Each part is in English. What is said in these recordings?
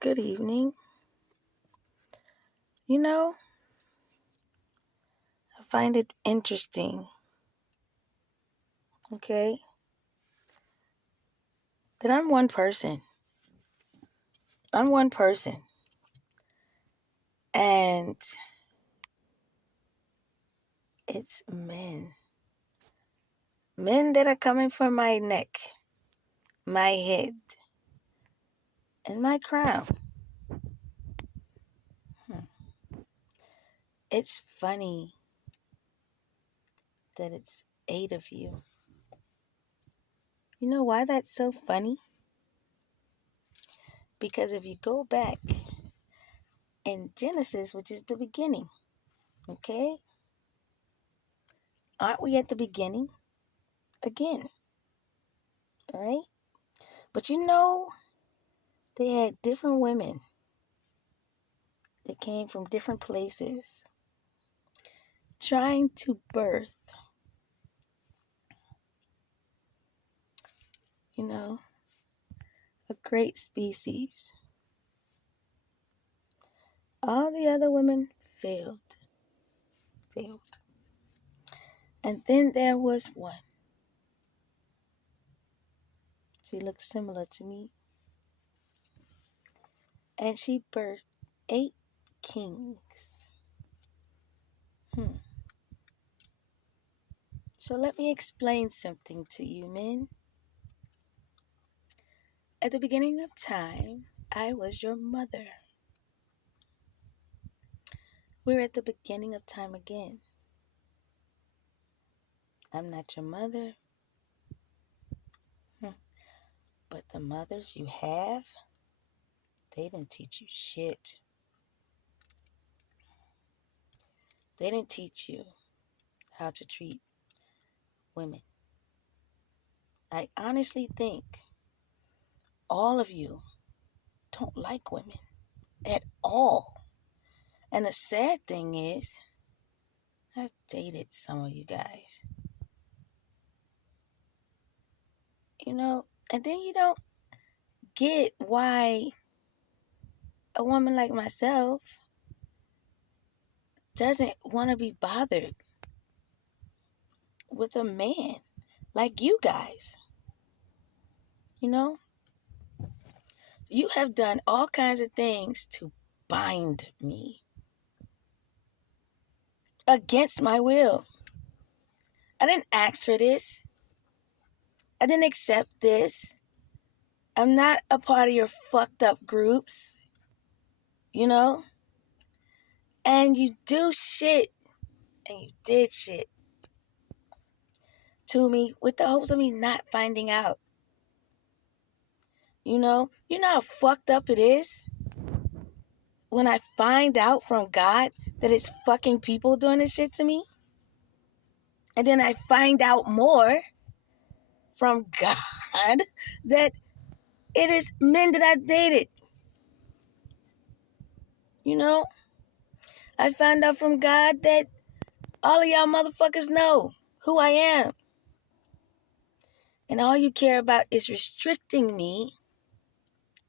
Good evening. You know, I find it interesting, okay, that I'm one person. I'm one person. And it's men. Men that are coming for my neck, my head, and my crown. Hmm. It's funny that it's 8 of you. You know why that's so funny? Because if you go back in Genesis, which is the beginning, okay, aren't we at the beginning again? All right? But they had different women that came from different places trying to birth, you know, a great species. All the other women failed. And then there was one. She looked similar to me. And she birthed 8 kings. So let me explain something to you, men. At the beginning of time, I was your mother. We're at the beginning of time again. I'm not your mother. But the mothers you have, they didn't teach you shit. They didn't teach you how to treat women. I honestly think all of you don't like women at all. And the sad thing is, I've dated some of you guys. And then you don't get why a woman like myself doesn't want to be bothered with a man like you guys. You have done all kinds of things to bind me against my will. I didn't ask for this. I didn't accept this. I'm not a part of your fucked up groups, you know? And you do shit, and you did shit to me with the hopes of me not finding out. You know how fucked up it is when I find out from God that it's fucking people doing this shit to me? And then I find out more from God that it is men that I dated. I found out from God that all of y'all motherfuckers know who I am. And all you care about is restricting me,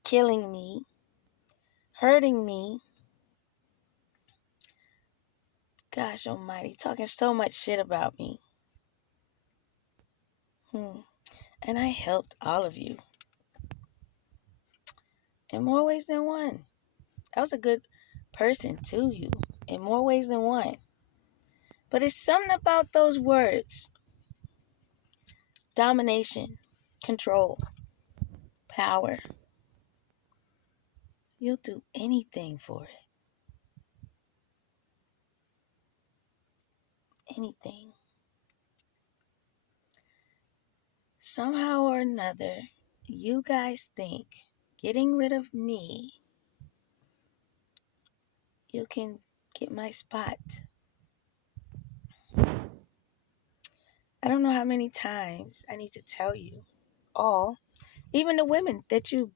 killing me, hurting me. Gosh almighty, talking so much shit about me. And I helped all of you in more ways than one. I was a good person to you in more ways than one. But it's something about those words: domination, control, power. You'll do anything for it. Anything. Somehow or another, you guys think getting rid of me, you can get my spot. I don't know how many times I need to tell you all, even the women that you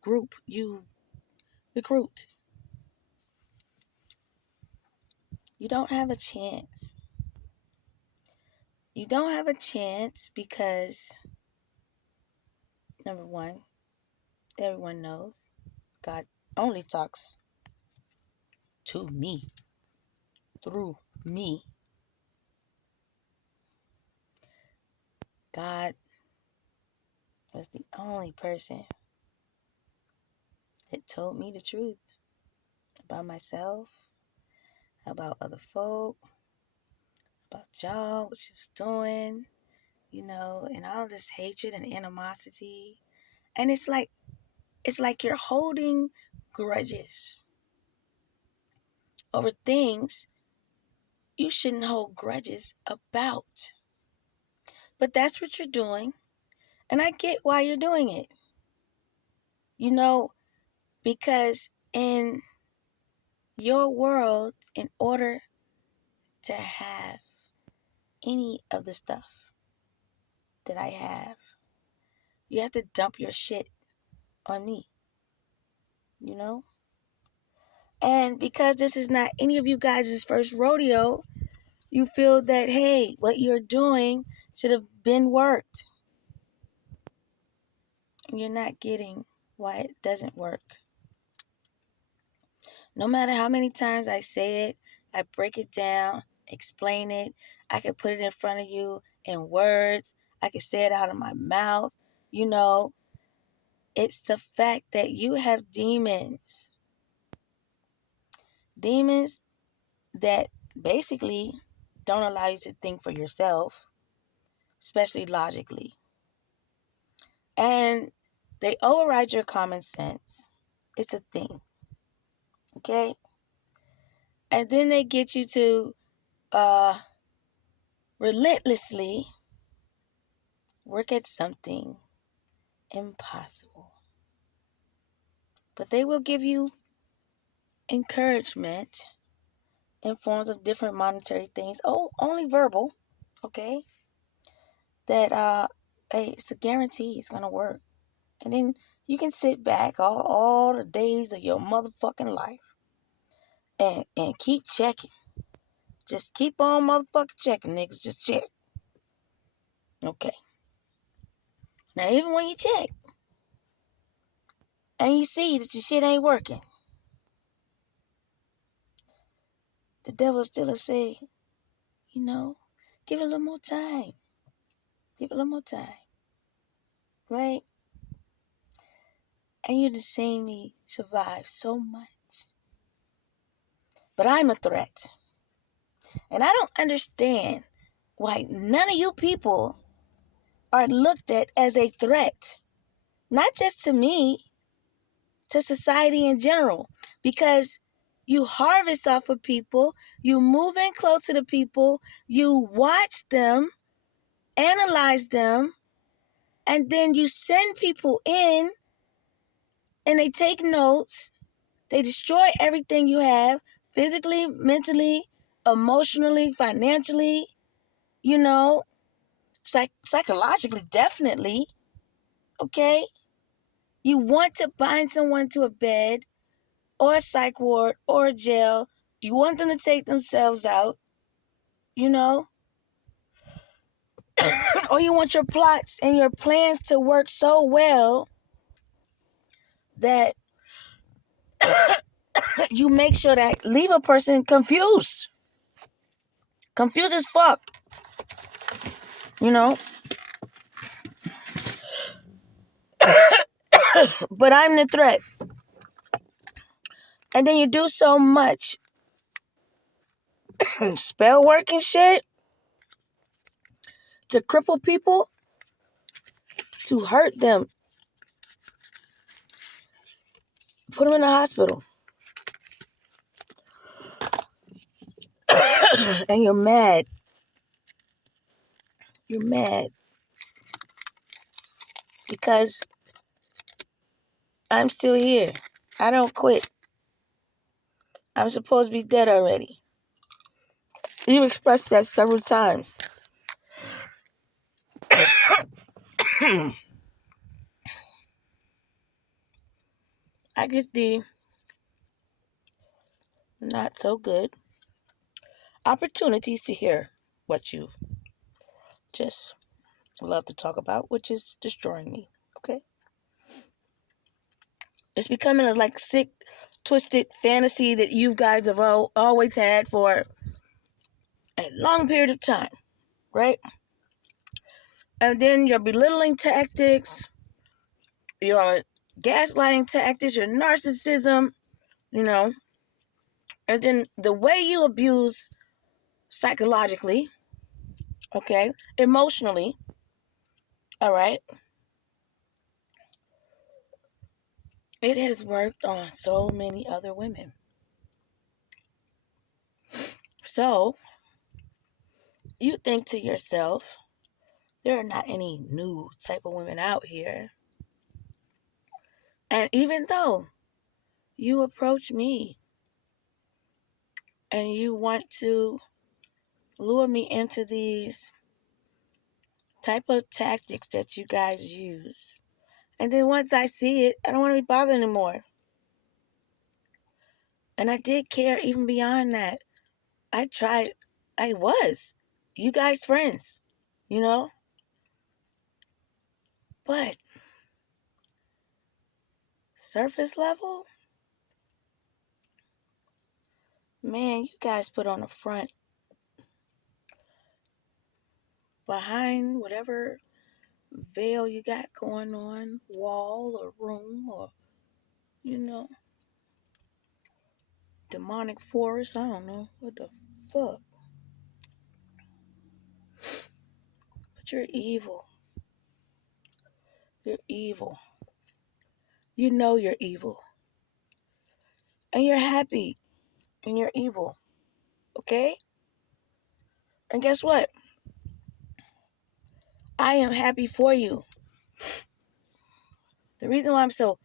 recruit. You don't have a chance. You don't have a chance because, number one, everyone knows God only talks to me, through me. God was the only person that told me the truth about myself, about other folk, about y'all, what she was doing, and all this hatred and animosity. And it's like you're holding grudges over things you shouldn't hold grudges about. But that's what you're doing. And I get why you're doing it. Because in your world, in order to have any of the stuff that I have, you have to dump your shit on me, And because this is not any of you guys' first rodeo, you feel that, hey, what you're doing should have been worked. And you're not getting why it doesn't work. No matter how many times I say it, I break it down, explain it, I can put it in front of you in words, I can say it out of my mouth, it's the fact that you have demons. Demons that basically don't allow you to think for yourself, especially logically. And they override your common sense. It's a thing. Okay? And then they get you to relentlessly work at something impossible. But they will give you encouragement in forms of different monetary things. Oh, only verbal. Okay? That hey, it's a guarantee it's gonna work. And then you can sit back all the days of your motherfucking life and keep checking. Just keep on motherfucking checking, niggas. Just check. Okay. Now, even when you check and you see that your shit ain't working, the devil still will say, give it a little more time. Give it a little more time. Right? And you've seen me survive so much. But I'm a threat. And I don't understand why none of you people are looked at as a threat. Not just to me, to society in general. Because you harvest off of people, you move in close to the people, you watch them, analyze them, and then you send people in and they take notes. They destroy everything you have, physically, mentally, emotionally, financially, psychologically, definitely. Okay? You want to bind someone to a bed or a psych ward or a jail. You want them to take themselves out, or you want your plots and your plans to work so well that you make sure that leave a person confused. Confused as fuck. But I'm the threat. And then you do so much spell work and shit to cripple people, to hurt them, put them in the hospital. And you're mad. You're mad because I'm still here. I don't quit. I'm supposed to be dead already. You expressed that several times. I get the not so good opportunities to hear what you just love to talk about, which is destroying me. Okay? It's becoming a like sick, twisted fantasy that you guys have always had for a long period of time, right? And then your belittling tactics, your gaslighting tactics, your narcissism, you know, and then the way you abuse psychologically, okay, emotionally, all right, it has worked on so many other women. So you think to yourself, there are not any new type of women out here. And even though you approach me and you want to lure me into these type of tactics that you guys use, and then once I see it, I don't want to be bothered anymore. And I did care even beyond that. I was you guys friends, you know? But surface level, man, you guys put on a front behind whatever veil you got going on, wall or room or, you know, demonic forest. I don't know. What the fuck? But you're evil. You're evil. You know you're evil. And you're happy. And you're evil. Okay? And guess what? I am happy for you. The reason why I'm so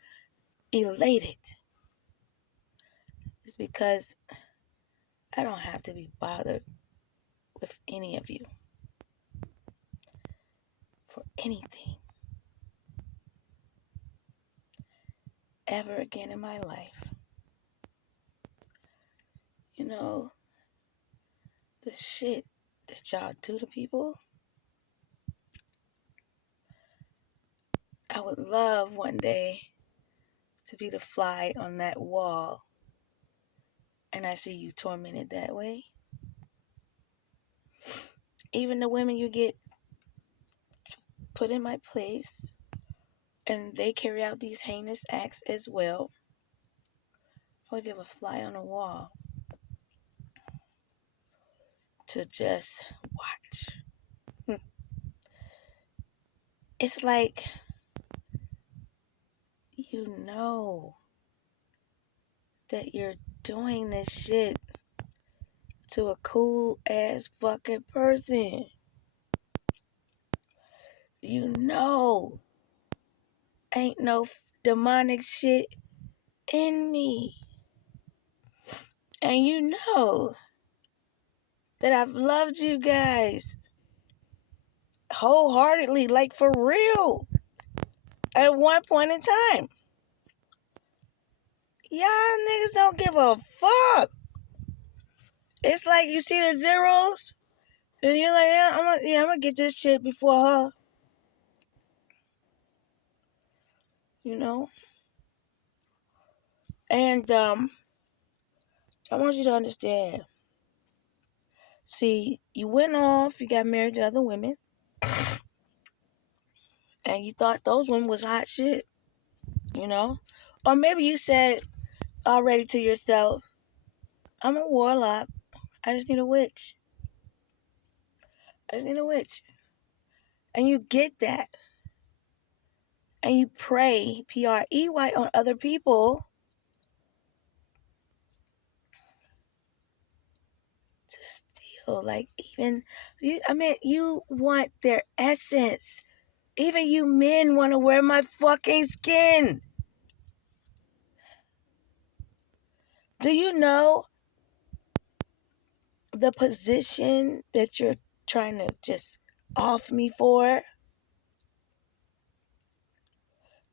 elated is because I don't have to be bothered with any of you for anything ever again in my life. You know, the shit that y'all do to people, I would love one day to be the fly on that wall and I see you tormented that way. Even the women you get put in my place and they carry out these heinous acts as well, I would give a fly on the wall to just watch. It's like, you know that you're doing this shit to a cool ass fucking person. You know ain't no demonic shit in me. And you know that I've loved you guys wholeheartedly, like for real, at one point in time. Y'all niggas don't give a fuck. It's like you see the zeros, and you're like, I'm gonna get this shit before her. You know? And I want you to understand. See, you went off, you got married to other women, and you thought those women was hot shit, you know? Or maybe you said already to yourself, I'm a warlock. I just need a witch. I just need a witch. And you get that. And you pray, P-R-E-Y, on other people to steal. Like, even, you want their essence. Even you men want to wear my fucking skin. Do you know the position that you're trying to just off me for?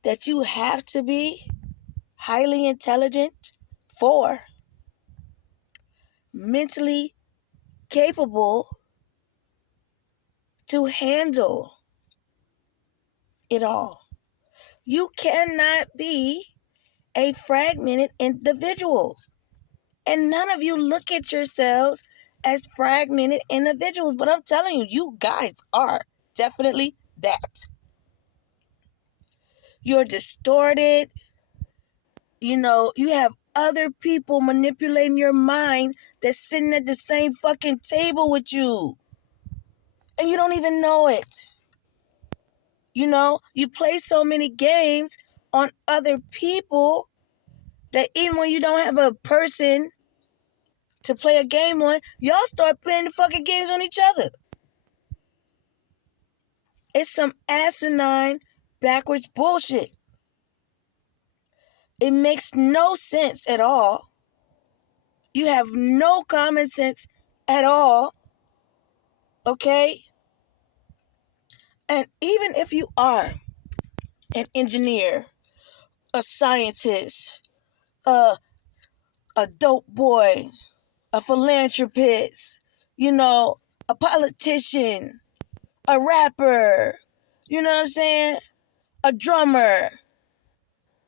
That you have to be highly intelligent for, mentally capable to handle it all. You cannot be a fragmented individual. And none of you look at yourselves as fragmented individuals. But I'm telling you, you guys are definitely that. You're distorted. You have other people manipulating your mind that's sitting at the same fucking table with you. And you don't even know it. You play so many games on other people that even when you don't have a person to play a game on, y'all start playing the fucking games on each other. It's some asinine, backwards bullshit. It makes no sense at all. You have no common sense at all. Okay? And even if you are an engineer, a scientist, a dope boy, a philanthropist, a politician, a rapper, you know what I'm saying? A drummer,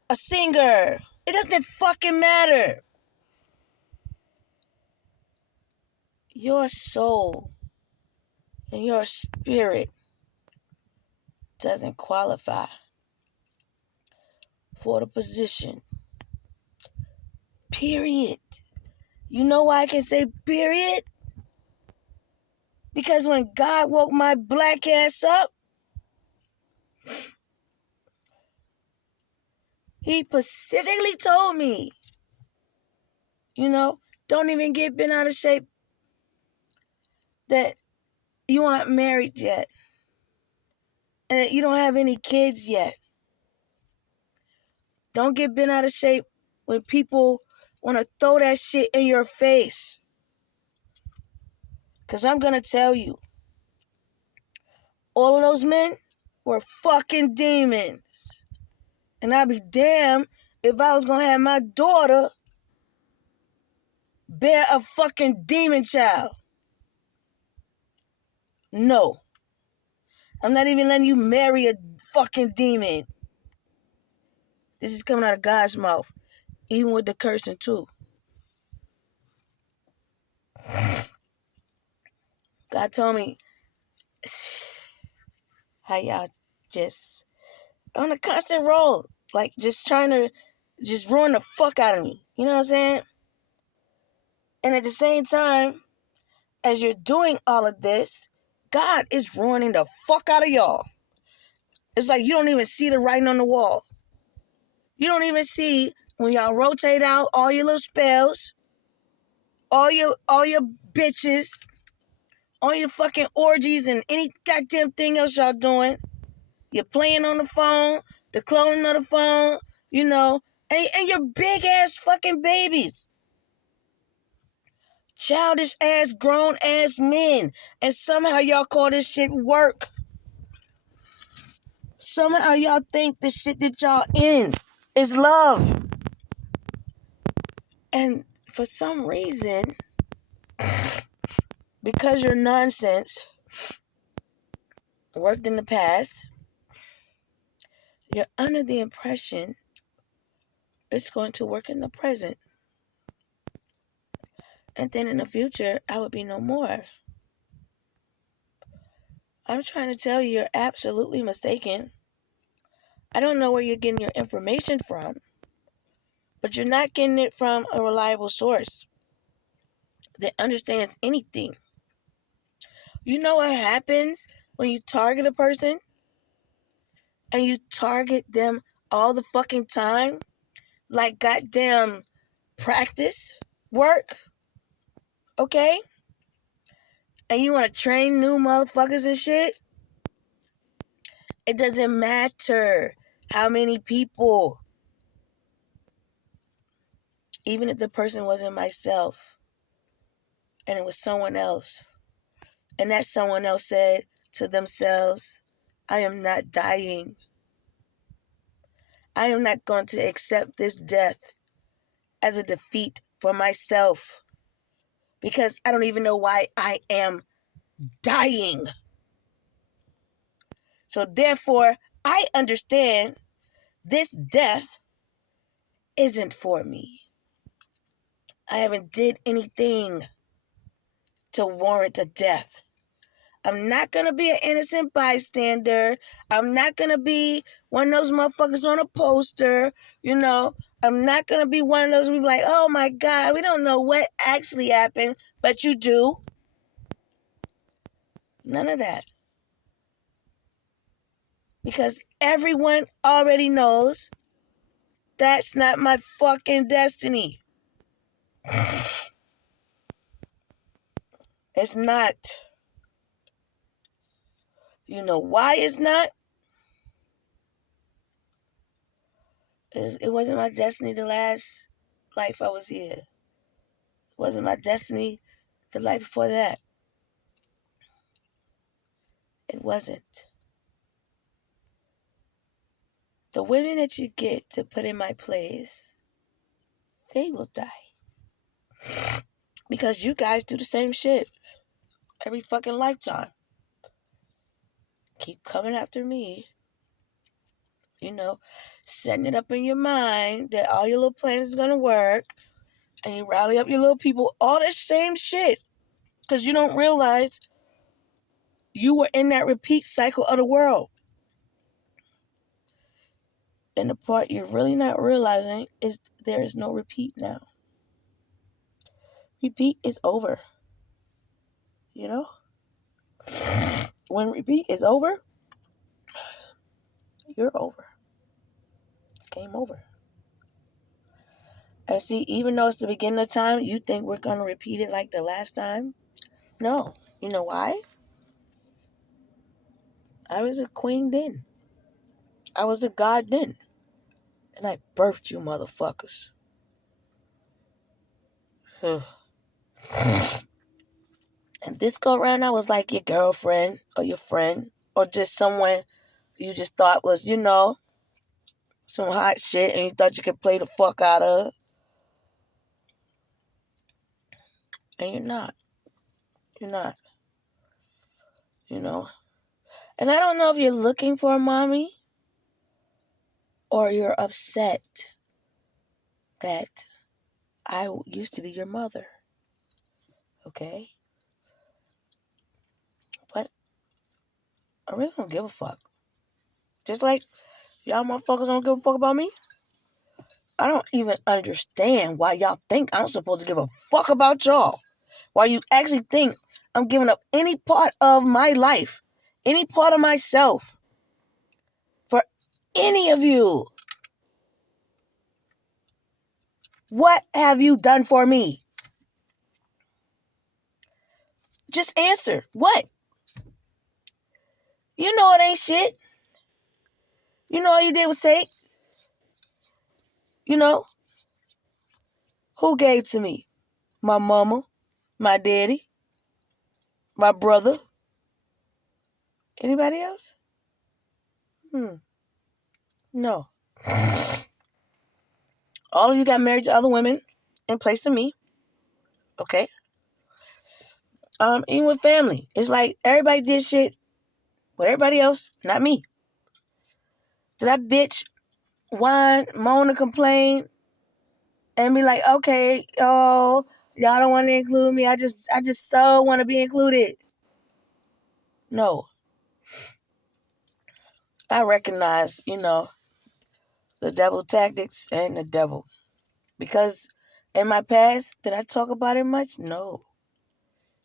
a singer. It doesn't fucking matter. Your soul and your spirit doesn't qualify for the position. Period. You know why I can say period? Because when God woke my black ass up, he specifically told me, don't even get bent out of shape that you aren't married yet and that you don't have any kids yet. Don't get bent out of shape when people want to throw that shit in your face. Because I'm going to tell you, all of those men were fucking demons. And I'd be damned if I was going to have my daughter bear a fucking demon child. No. I'm not even letting you marry a fucking demon. This is coming out of God's mouth. Even with the cursing too. God told me how y'all just on a constant roll. Like just trying to just ruin the fuck out of me. You know what I'm saying? And at the same time, as you're doing all of this, God is ruining the fuck out of y'all. It's like you don't even see the writing on the wall. You don't even see when y'all rotate out all your little spells, all your bitches, all your fucking orgies and any goddamn thing else y'all doing. You're playing on the phone, the cloning of the phone, and your big ass fucking babies. Childish ass, grown ass men. And somehow y'all call this shit work. Somehow y'all think the shit that y'all in is love. And for some reason, because your nonsense worked in the past, you're under the impression it's going to work in the present. And then in the future, I would be no more. I'm trying to tell you, you're absolutely mistaken. I don't know where you're getting your information from, but you're not getting it from a reliable source that understands anything. You know what happens when you target a person and you target them all the fucking time? Like goddamn practice work, okay? And you want to train new motherfuckers and shit? It doesn't matter how many people. Even if the person wasn't myself and it was someone else, and that someone else said to themselves, I am not dying. I am not going to accept this death as a defeat for myself because I don't even know why I am dying. So therefore, I understand this death isn't for me. I haven't did anything to warrant a death. I'm not going to be an innocent bystander. I'm not going to be one of those motherfuckers on a poster. I'm not going to be one of those people like, oh my God, we don't know what actually happened, but you do. None of that. Because everyone already knows that's not my fucking destiny. It's not. You know why it's not? It wasn't my destiny the last life I was here. It wasn't my destiny the life before that. It wasn't. The women that you get to put in my place, they will die. Because you guys do the same shit every fucking lifetime. Keep coming after me. Setting it up in your mind that all your little plans is going to work. And you rally up your little people. All that same shit. Because you don't realize you were in that repeat cycle of the world. And the part you're really not realizing is there is no repeat now. Repeat is over. When repeat is over, you're over. It's game over. And see, even though it's the beginning of time, you think we're going to repeat it like the last time? No. You know why? I was a queen then. I was a god then. And I birthed you motherfuckers. And this go around, I was like your girlfriend or your friend or just someone you just thought was, some hot shit and you thought you could play the fuck out of. And you're not. You're not. And I don't know if you're looking for a mommy or you're upset that I used to be your mother. Okay? But I really don't give a fuck. Just like y'all motherfuckers don't give a fuck about me. I don't even understand why y'all think I'm supposed to give a fuck about y'all. Why you actually think I'm giving up any part of my life, any part of myself for any of you. What have you done for me? Just answer. What? You know it ain't shit. All you did was take. Who gave to me? My mama, my daddy, my brother. Anybody else? No. All of you got married to other women in place of me. Okay? Even with family. It's like everybody did shit with everybody else, not me. Did that bitch whine, moan, and complain and be like, okay, oh, y'all don't want to include me. I just so want to be included. No. I recognize, the devil tactics and the devil. Because in my past, did I talk about it much? No.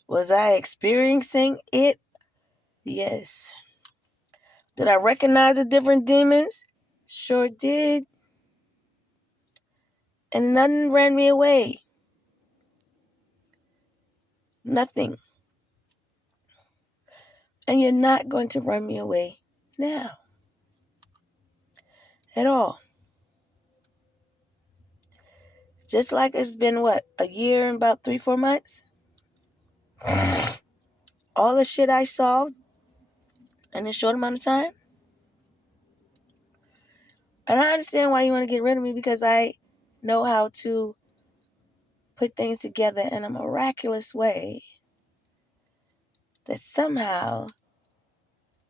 Was I experiencing it? Yes. Did I recognize the different demons? Sure did. And nothing ran me away. Nothing. And you're not going to run me away now. At all. Just like it's been, a year and about 3-4 months? All the shit I saw in a short amount of time? And I understand why you want to get rid of me because I know how to put things together in a miraculous way that somehow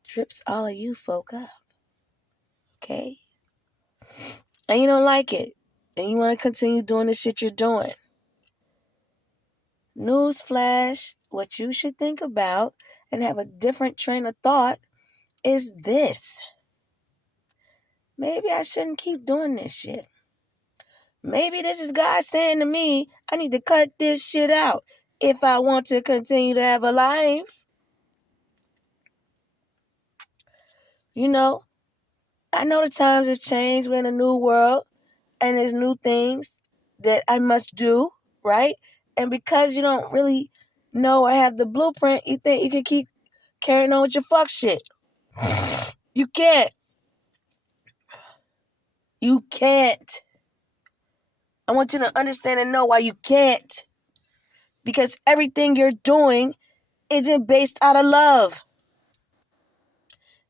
trips all of you folk up. Okay? And you don't like it. and you want to continue doing the shit you're doing. Newsflash, what you should think about and have a different train of thought is this. Maybe I shouldn't keep doing this shit. Maybe this is God saying to me, I need to cut this shit out if I want to continue to have a life. You know, I know the times have changed. We're in a new world and there's new things that I must do, right? And because you don't really know or have the blueprint, you think you can keep carrying on with your fuck shit. You can't. You can't. I want you to understand and know why you can't. Because everything you're doing isn't based out of love.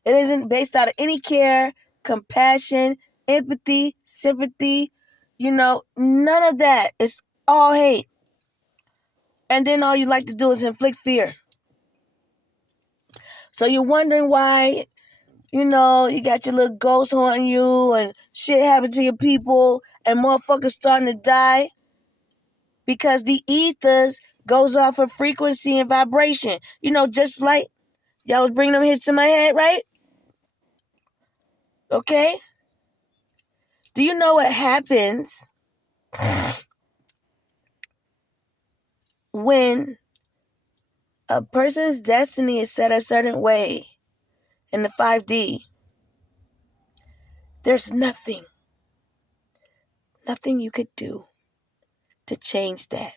It isn't based out of any care, compassion, empathy, sympathy. None of that. It's all hate. And then all you like to do is inflict fear. So you're wondering why, you got your little ghost haunting you and shit happened to your people and motherfuckers starting to die. Because the ethers goes off of frequency and vibration. Just like y'all was bringing them hits to my head, right? Okay? Do you know what happens when a person's destiny is set a certain way in the 5D? There's nothing you could do to change that,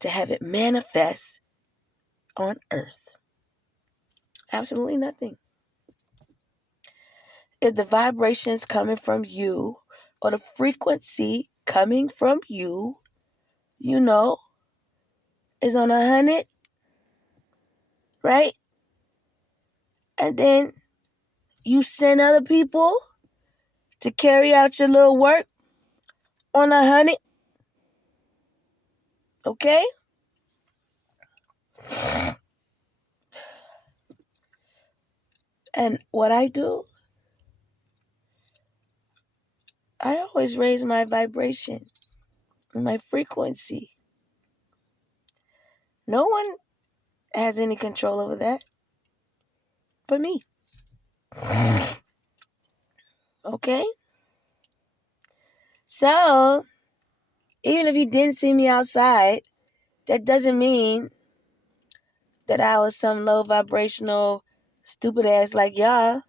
to have it manifest on Earth. Absolutely nothing. If the vibrations coming from you or the frequency coming from you, is on 100, right? And then you send other people to carry out your little work on 100, okay? And what I do, I always raise my vibration, my frequency. No one has any control over that but me. Okay? So, even if you didn't see me outside, that doesn't mean that I was some low vibrational stupid ass like y'all.